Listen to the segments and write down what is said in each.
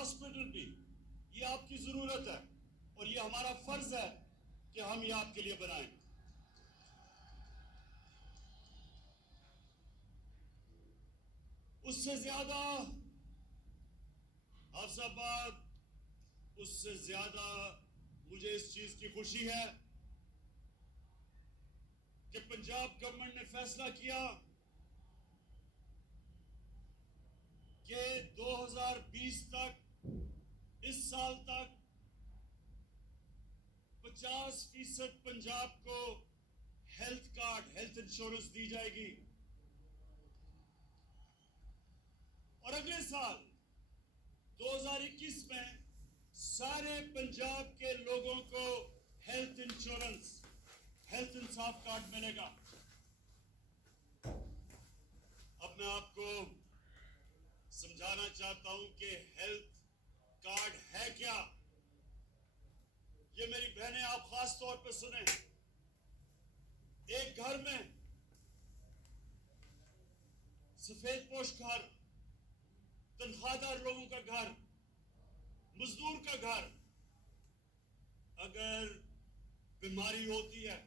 Hospital भी, ये आपकी जरूरत है और ये हमारा फर्ज है कि हम ये आपके लिए बनाएं। उससे ज्यादा हाफिजाबाद, उससे ज्यादा मुझे इस चीज की खुशी है कि पंजाब गवर्नमेंट ने फैसला किया कि 2020 तक, इस साल तक 50% पंजाब को हेल्थ कार्ड, हेल्थ इंश्योरेंस दी जाएगी और अगले साल 2021 में सारे पंजाब के लोगों को हेल्थ इंश्योरेंस, हेल्थ इंसाफ कार्ड मिलेगा। अब मैं आपको समझाना चाहता हूं कि हेल्थ कार्ड है क्या। ये मेरी बहनें आप खास तौर पर सुने। एक घर में सफेद पोश घर, तनख्वाहदार लोगों का घर, मजदूर का घर, अगर बीमारी होती है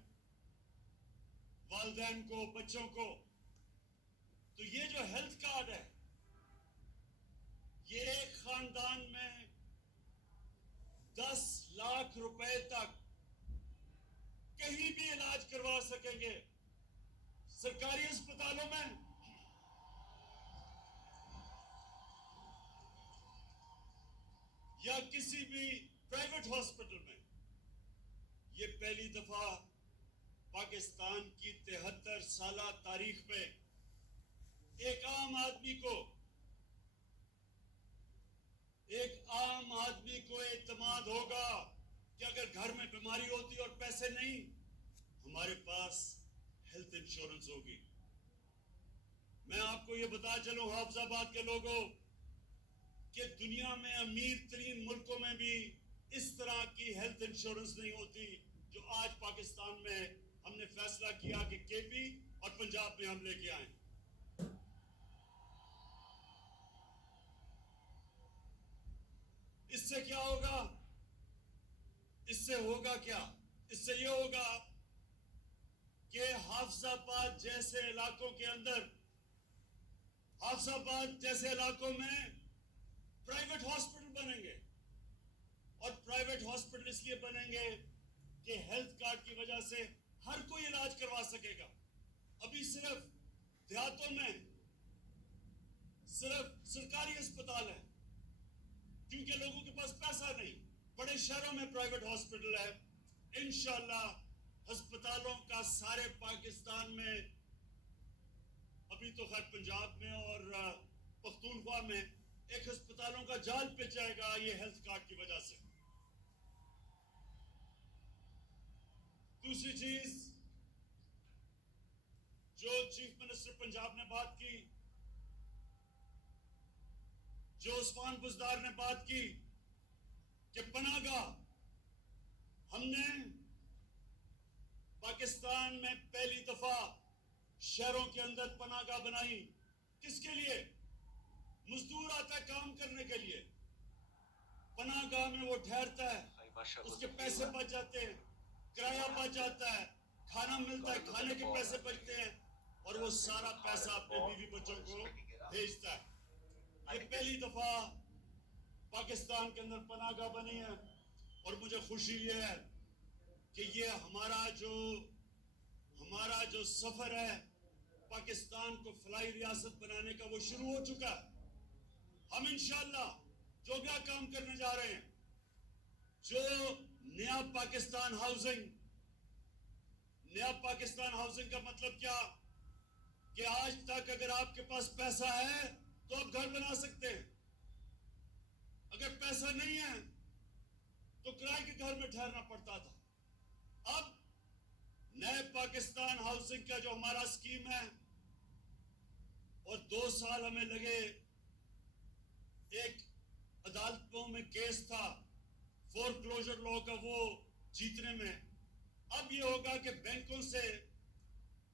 वालिदैन को, बच्चों को, तो ये जो हेल्थ कार्ड है, ये एक खानदान में 10 लाख रुपए तक कहीं भी इलाज करवा सकेंगे। सरकारी अस्पतालों में या किसी भी प्राइवेट हॉस्पिटल में। ये पहली दफा पाकिस्तान की 73 साला तारीख में एक आम आदमी को एतमाद होगा कि अगर घर में बीमारी होती और पैसे नहीं, हमारे पास हेल्थ इंश्योरेंस होगी। मैं आपको ये बता चलूं हाफिजाबाद के लोगों कि दुनिया में अमीर तरीन मुल्कों में भी इस तरह की हेल्थ इंश्योरेंस नहीं होती जो आज पाकिस्तान में हमने फैसला किया कि केपी और पंजाब में हम लेके आए। इससे क्या होगा? इससे होगा क्या? इससे यह होगा कि हाफिजाबाद जैसे इलाकों के अंदर, हाफिजाबाद जैसे इलाकों में प्राइवेट हॉस्पिटल बनेंगे। और प्राइवेट हॉस्पिटल इसलिए बनेंगे कि हेल्थ कार्ड की वजह से हर कोई इलाज करवा सकेगा। अभी सिर्फ देहातों में सिर्फ सरकारी अस्पताल है क्योंकि लोगों के पास पैसा नहीं। बड़े शहरों में प्राइवेट हॉस्पिटल है। इंशाअल्लाह अस्पतालों का सारे पाकिस्तान में, अभी तो खैर पंजाब में और पख्तूनख्वा में एक अस्पतालों का जाल पे जाएगा ये हेल्थ कार्ड की वजह से। दूसरी चीज जो चीफ मिनिस्टर पंजाब ने बात की, जो उस्मान बुज़दार ने बात की कि पनाहगाह, हमने पाकिस्तान में पहली दफा शहरों के अंदर पनाहगाह बनाई। किसके लिए? मजदूर आता है काम करने के लिए, पनाहगाह में वो ठहरता है, उसके पैसे बच जाते हैं, किराया बच जाता है, खाना मिलता है, खाने के पैसे बचते हैं और वो सारा पैसा अपने बीवी बच्चों को भेजता है। ये पहली दफा पाकिस्तान के अंदर पनाहगाह बनी है और मुझे खुशी ये है कि ये हमारा जो सफर है पाकिस्तान को फलाई रियासत बनाने का, वो शुरू हो चुका है। हम इंशाअल्लाह जो क्या काम करने जा रहे हैं, जो नया पाकिस्तान हाउसिंग का मतलब क्या कि आज तक अगर आपके पास पैसा है तो आप घर बना सकते हैं, अगर पैसा नहीं है तो किराए के घर में ठहरना पड़ता था। अब नए पाकिस्तान हाउसिंग का जो हमारा स्कीम है, और 2 साल हमें लगे, एक अदालतों में केस था फोरक्लोजर लॉ का, वो जीतने में। अब ये होगा कि बैंकों से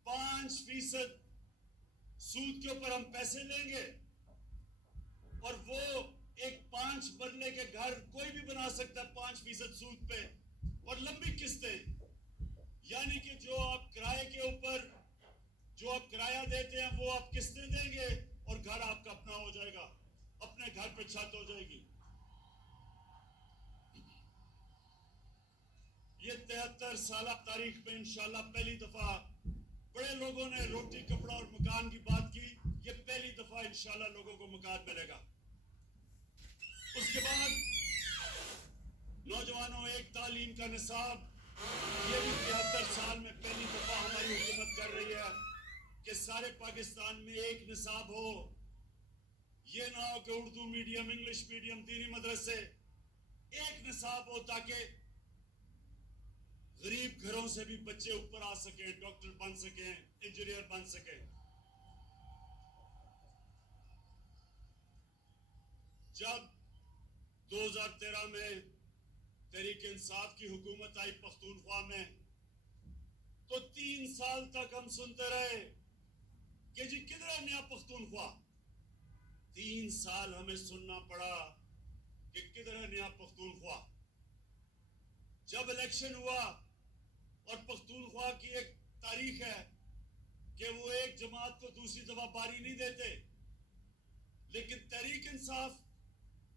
5% सूद के ऊपर हम पैसे लेंगे और वो एक 5 बरनी बना सकता है 5% सूद पे और लंबी किस्तें, यानी कि जो आप किराए के ऊपर जो आप किराया देते हैं वो आप किस्तें देंगे और घर आपका अपना हो जाएगा, अपने घर पे छत हो जाएगी। ये 73 साल तारीख में इंशाल्लाह पहली दफा बड़े लोगों ने रोटी कपड़ा और मकान की बात की, ये पहली दफा इंशाल्लाह लोगों को मकान मिलेगा। उसके बाद नौजवानों एक तालीम का निसाब, ये भी 73 साल में पहली दफा हमारी हुकूमत कर रही है कि सारे पाकिस्तान में एक निसाब हो। ये ना हो कि उर्दू मीडियम, इंग्लिश मीडियम, दीनी मदरसे, एक निसाब हो ताकि गरीब घरों से भी बच्चे ऊपर आ सके, डॉक्टर बन सके, इंजीनियर बन सके। जब 2013 में तहरीक इंसाफ की हुकूमत आई पख्तूनख्वा में, तो 3 साल तक हम सुनते रहे कि जी किधर है नया पख्तूनख्वा। 3 साल हमें सुनना पड़ा कि किधर है नया पख्तूनख्वा। जब इलेक्शन हुआ और पख्तूनख्वा की एक तारीख है कि वो एक जमात को दूसरी दफा बारी नहीं देते, लेकिन तहरीक इंसाफ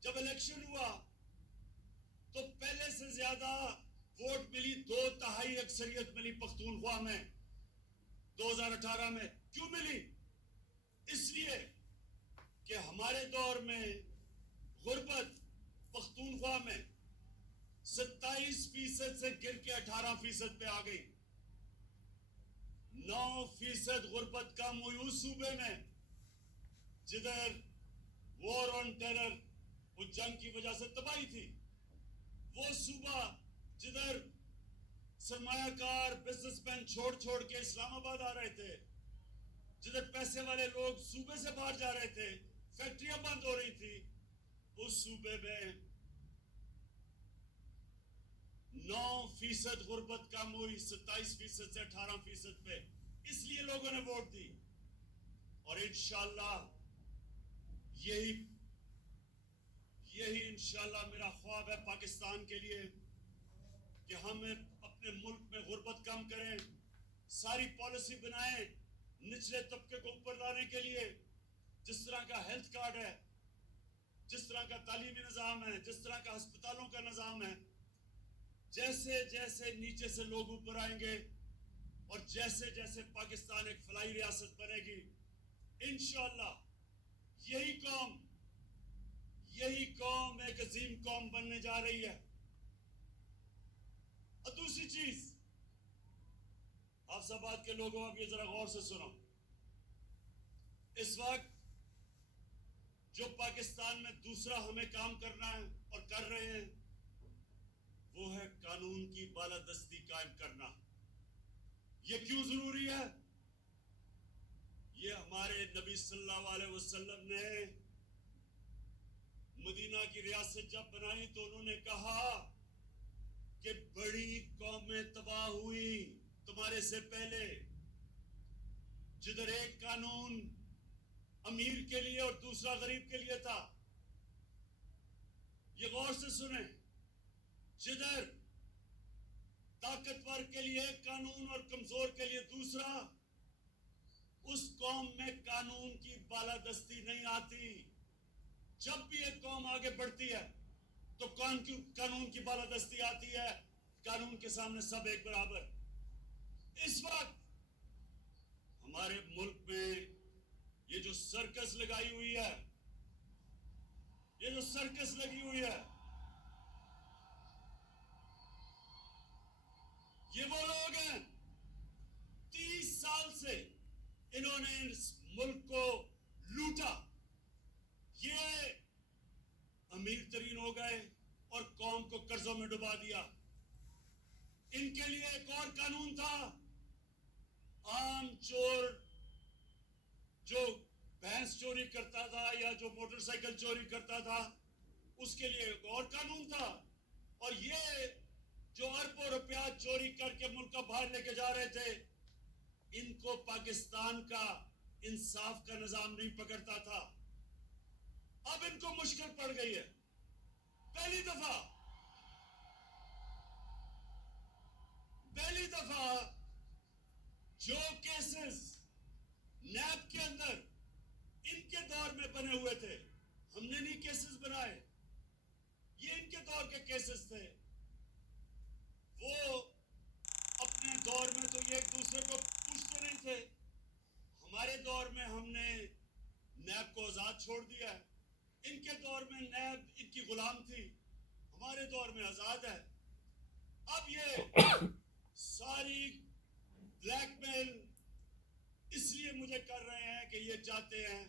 जब इलेक्शन हुआ तो पहले से ज्यादा वोट मिली, 2/3 अक्सरियत मिली पख्तूनख्वा में 2018 में। क्यों मिली? इसलिए कि हमारे दौर में गुर्बत पख्तूनख्वा में 27% से गिर के 18% पे आ गई। 9% गुर्बत कम हुई उस सूबे में जिधर वॉर ऑन टेरर, वो जंग की वजह से तबाही थी। वो सूबा जिधर सरमायाकार बिजनेसमैन छोड़ छोड़ के इस्लामाबाद आ रहे थे, जिधर पैसे वाले लोग सूबे से बाहर जा रहे थे, फैक्ट्रियां बंद हो रही थी, उस सूबे में 9% गुर्बत कम हुई 27% से 18% पे। इसलिए लोगों ने वोट दी और इंशाल्लाह यही इंशाल्लाह मेरा ख्वाब है पाकिस्तान के लिए कि हम अपने मुल्क में गुर्बत कम करें, सारी पॉलिसी बनाएं निचले तबके को ऊपर लाने के लिए। जिस तरह का हेल्थ कार्ड है, जिस तरह का तालीमी निज़ाम है, जिस तरह का अस्पतालों का निज़ाम है, जैसे जैसे नीचे से लोग ऊपर आएंगे और जैसे जैसे पाकिस्तान एक फलाई रियासत बनेगी, इंशाल्लाह यही कौम एक अजीम कौम बनने जा रही है। और दूसरी चीज, अफजाबाद के लोगों, अब ये जरा गौर से सुनो। इस वक्त जो पाकिस्तान में दूसरा हमें काम करना है और कर रहे हैं, वो है कानून की बालादस्ती कायम करना। ये क्यों जरूरी है? ये हमारे नबी सल्लल्लाहु अलैहि वसल्लम ने मदीना की रियासत जब बनाई तो उन्होंने कहा कि बड़ी कौमें तबाह हुई तुम्हारे से पहले, जिधर एक कानून अमीर के लिए और दूसरा गरीब के लिए था। ये गौर से सुने, जिधर ताकतवर के लिए एक कानून और कमजोर के लिए दूसरा, उस कौम में कानून की बालादस्ती नहीं आती। जब भी एक कौम आगे बढ़ती है तो कानून की बालादस्ती आती है, कानून के सामने सब एक बराबर। इस वक्त हमारे मुल्क में ये जो सर्कस लगाई हुई है, ये जो सर्कस लगी हुई है, ये वो लोग हैं 30 साल से इन्होंने इस मुल्क को लूटा। ये अमीर तरीन हो गए और कौम को कर्जों में डुबा दिया। इनके लिए एक और कानून था, आम चोर जो भैंस चोरी करता था या जो मोटरसाइकिल चोरी करता था, उसके लिए एक और कानून था। और ये जो अरबों रुपया चोरी करके मुल्क का बाहर लेके जा रहे थे, इनको पाकिस्तान का इंसाफ का निजाम नहीं पकड़ता था। अब इनको मुश्किल पड़ गई है। पहली दफा केसेस थे, वो अपने दौर में तो ये एक दूसरे को पूछते नहीं थे। हमारे दौर में हमने नैब को आजाद छोड़ दिया है। इनके दौर में नैब इनकी गुलाम थी, हमारे दौर में आजाद है। अब ये सारी ब्लैकमेल इसलिए मुझे कर रहे हैं कि ये चाहते हैं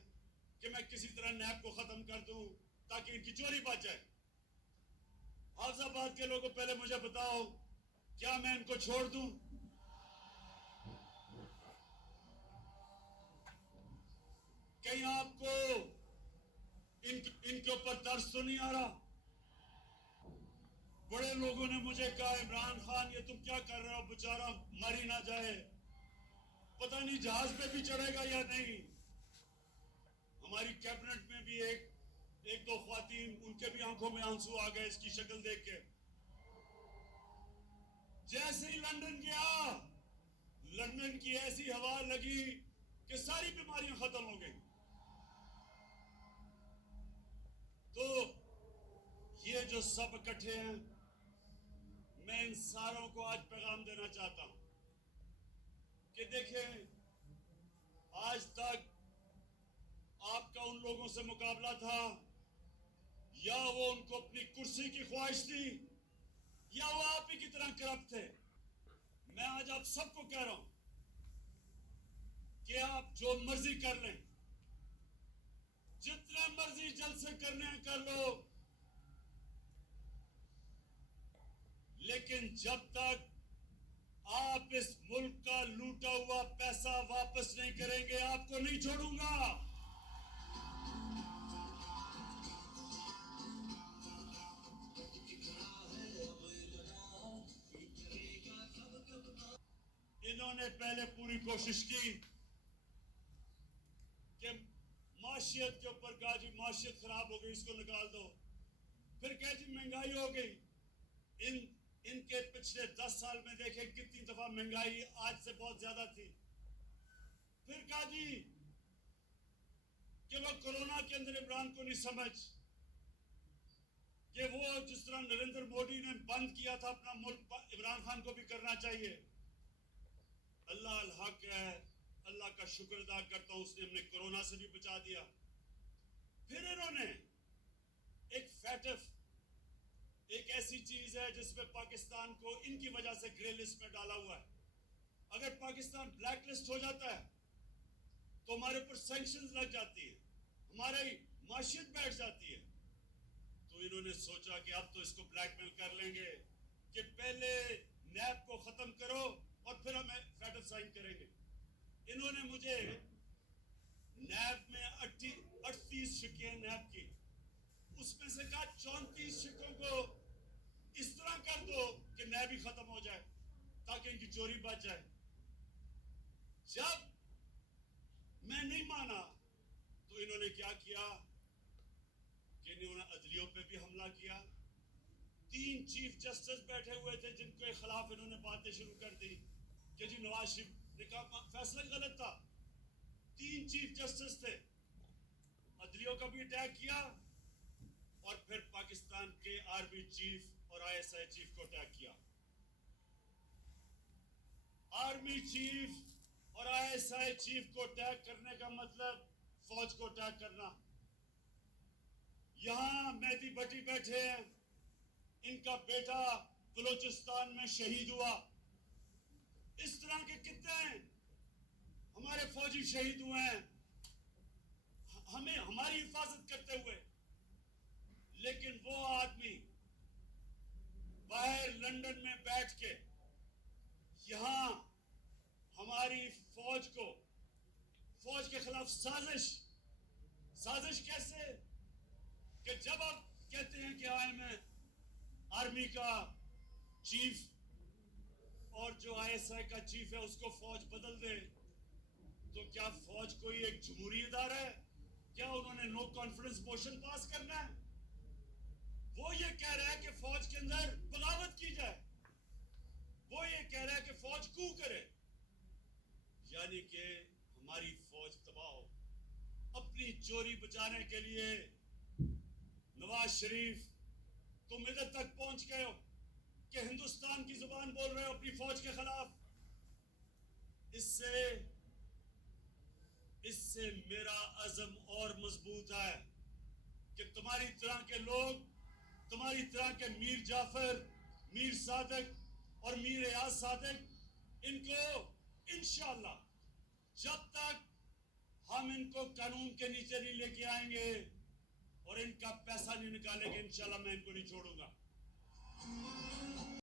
कि मैं किसी तरह नैब को खत्म कर दूं ताकि इनकी चोरी बच जाए। हाफिजाबाद के लोगों, पहले मुझे बताओ, क्या मैं इनको छोड़ दूं? कहीं आपको इनके ऊपर तरस तो नहीं आ रहा? बड़े लोगों ने मुझे कहा, इमरान खान ये तुम क्या कर रहे हो, बेचारा मर ही ना जाए, पता नहीं जहाज पे भी चढ़ेगा या नहीं। हमारी कैबिनेट में भी एक दो ख्वातीन, उनके भी आंखों में आंसू आ गए इसकी शक्ल देख के। जैसे ही लंदन गया, लंदन की ऐसी हवा लगी कि सारी बीमारियां खत्म हो गई। तो ये जो सब इकट्ठे हैं, मैं इन सारों को आज पैगाम देना चाहता हूं कि देखें, आज तक आपका उन लोगों से मुकाबला था, या वो उनको अपनी कुर्सी की ख्वाहिश थी, या वो आप ही की तरह करप्ट थे। मैं आज आप सबको कह रहा हूं कि आप जो मर्जी कर लें, जितने मर्जी जलसे करने हैं कर लो, लेकिन जब तक आप इस मुल्क का लूटा हुआ पैसा वापस नहीं करेंगे, आपको नहीं छोड़ूंगा। इन्होंने पहले पूरी कोशिश की कि माशियत के ऊपर कहा जी माशियत खराब हो गई, इसको निकाल दो। फिर कहा जी महंगाई हो गई। इनके पिछले 10 साल में देखें कितनी दफा महंगाई आज से बहुत ज्यादा थी। फिर कहा जी कि वो कोरोना के अंदर इमरान को नहीं समझ कि वो जिस तरह नरेंद्र मोदी ने बंद किया था अपना मुल्क, इमरान खान को भी करना चाहिए। अल्लाह अल हक है, अल्लाह का शुक्र अदा करता हूं, उसने हमने कोरोना से भी बचा दिया। फिर इन्होंने एक फैटफ, एक ऐसी चीज है जिसमें पाकिस्तान को इनकी वजह से ग्रे लिस्ट में डाला हुआ है। अगर पाकिस्तान ब्लैक लिस्ट हो जाता है तो हमारे ऊपर सैंक्शंस लग जाती है, हमारी माशियत बैठ जाती है। तो इन्होंने सोचा कि अब तो इसको ब्लैकमेल कर लेंगे कि पहले नैब को खत्म करो और फिर हमें फैटफ साइन करेंगे। इन्होंने मुझे नैब में 38 शिकें हैं नैब की, उसमें से कहा 34 शिकों को इस तरह कर दो कि नैब ही खत्म हो जाए ताकि इनकी चोरी बच जाए। जब मैं नहीं माना तो इन्होंने क्या किया कि इन्होंने अदलियों पे भी हमला किया। 3 चीफ जस्टिस बैठे हुए थे जिनके खिलाफ इन्होंने बातें शुरू कर दी कि जी नवाज शरीफ ने कहा फैसला गलत था। 3 चीफ जस्टिस थे, अदलियों का भी अटैक किया और फिर पाकिस्तान के आर्मी चीफ और ISI चीफ को अटैक किया। आर्मी चीफ और ISI चीफ को अटैक करने का मतलब फौज को अटैक करना। यहां मेहदी भट्टी बैठे हैं, इनका बेटा बलूचिस्तान में शहीद हुआ। इस तरह के कितने हमारे फौजी शहीद हुए हैं हमें हमारी हिफाजत करते हुए, लेकिन वो आदमी बाहर लंदन में बैठ के यहां हमारी फौज के खिलाफ साजिश कैसे कि जब आप कहते हैं कि मैं आर्मी का चीफ और जो ISI का चीफ है उसको फौज बदल दे, तो क्या फौज कोई एक जमहूरी इदारा है? क्या उन्होंने नो कॉन्फिडेंस मोशन पास करना है? वो ये कह रहा है कि फौज के अंदर बगावत की जाए, वो ये कह रहा है कि फौज कू करे, यानी कि हमारी फौज तबाह हो। अपनी चोरी बचाने के लिए नवाज शरीफ तुम इधर तक पहुंच गए हो कि हिंदुस्तान की जुबान बोल रहे हो अपनी फौज के खिलाफ। इससे इससे मेरा अज़म और मजबूत है कि तुम्हारी तरह के लोग, तुम्हारी तरह के मीर जाफर, मीर सादिक और मीर याज सादिक, इनको इंशाअल्लाह जब तक हम इनको कानून के नीचे नहीं लेके आएंगे और इनका पैसा नहीं निकालेंगे, इंशाअल्लाह मैं इनको नहीं छोड़ूंगा।